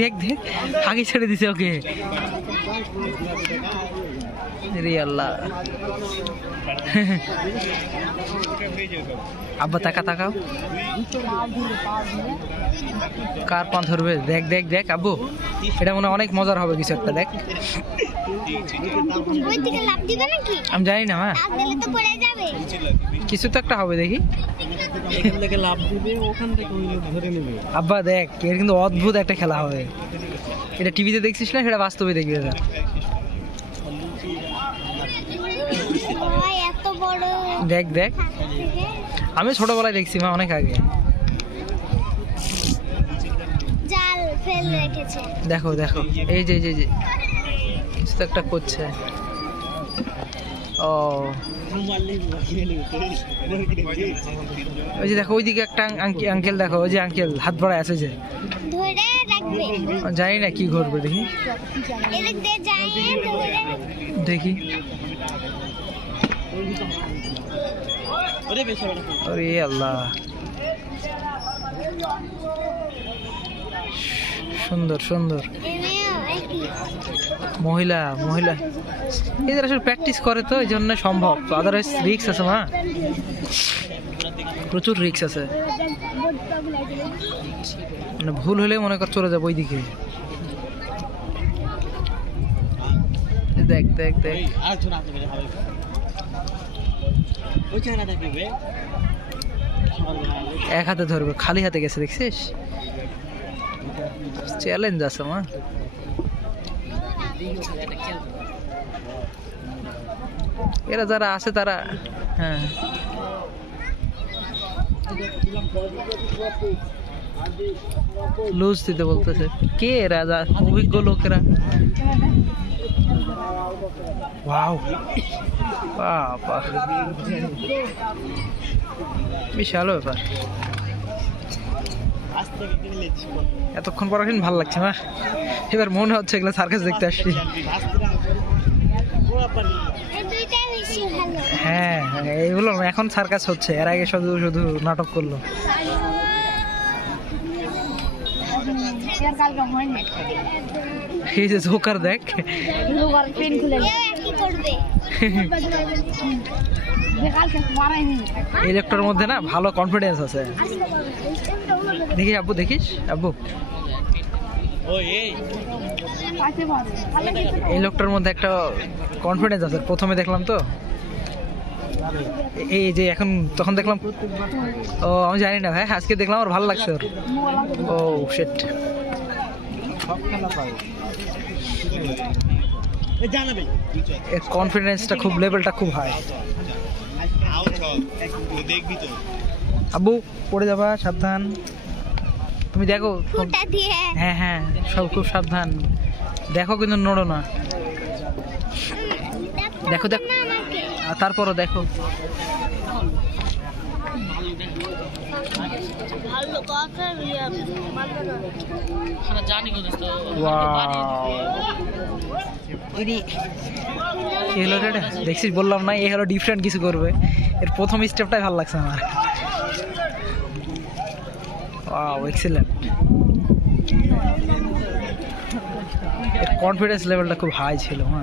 দেখ দেখ আগে ছেড়ে দিছে ওকে। আব্বা, তাকা, তাকাও। কার পান ধরবে? দেখ দেখ দেখ, আব্বু। এটা মনে হয় অনেক মজার হবে কিছু একটা, দেখ। আমি জানি না যাবে কিছু তো একটা হবে, দেখি। আব্বা, দেখ, এর কিন্তু অদ্ভুত একটা খেলা হবে। এটা টিভিতে দেখছিস না? সেটা বাস্তবে দেখবি দেখ দেখ। আমি ছোটবেলায় দেখছি মা অনেক আগে। দেখো দেখো। এই যে যে যে। কিছু একটা করছে। ও। ওই যে দেখো ওইদিকে একটা আঙ্কে- আঙ্কেল দেখো ওই যে আঙ্কেল হাত বাড়ায় আছে যে। জানি না কি ঘটবে দেখি। দেখি। আরে আল্লাহ। সুন্দর সুন্দর। মহিলা মহিলা। এদের আসলে প্র্যাকটিস করে তো এই জন্য সম্ভব। আদারওয়াইজ রিক্স আছে মা প্রচুর রিক্স আছে। মানে ভুল হলে মনে কর চলে যাব ওইদিকে। দেখ দেখ দেখ। এক হাতে ধরবে খালি হাতে গেছে দেখছিস? চ্যালেঞ্জ আছে মা। এরা যারা আছে তারা হ্যাঁ। লুজ দিতে বলতেছে। কে এরা? যা অভিজ্ঞ লোকেরা। ওয়াও বাবা বিশাল ব্যাপার। এতক্ষণ পর এখন ভালো লাগছে না? এবার মনে হচ্ছে এগুলো সার্কাস দেখতে আসছি। হ্যাঁ হ্যাঁ, এগুলো না, এখন সার্কাস হচ্ছে। এর আগে শুধু শুধু নাটক করল। এই যে জোকার দেখ। করবে? ইলেকট্রোর মধ্যে না ভালো কনফিডেন্স আছে। দেখিস আব্বু দেখিস? আব্বু। এই এই লোকটার মধ্যে একটা কনফিডেন্স আছে প্রথমে দেখলাম তো। এই যে এখন তখন দেখলাম ও আমি জানি না ভাই আজকে দেখলাম আর ভালো লাগছে ওর। ও সেট সব খেলা পাই। জানাবে। এর কনফিডেন্সটা খুব লেভেলটা খুব হাই দেখবি তো আব্বু পড়ে যাবা সাবধান। তুমি দেখো হ্যাঁ হ্যাঁ সব খুব সাবধান। দেখো কিন্তু নড়ো না। দেখো দেখো আর তারপরও দেখো ভালো কথা কি হলো রে এটা? দেখছিস, বললাম না, এ হলো ডিফারেন্ট কিছু করবে। এর প্রথম স্টেপটাই ভালো লাগছে আমার। এর কনফিডেন্স লেভেলটা খুব হাই ছিল হ্যাঁ।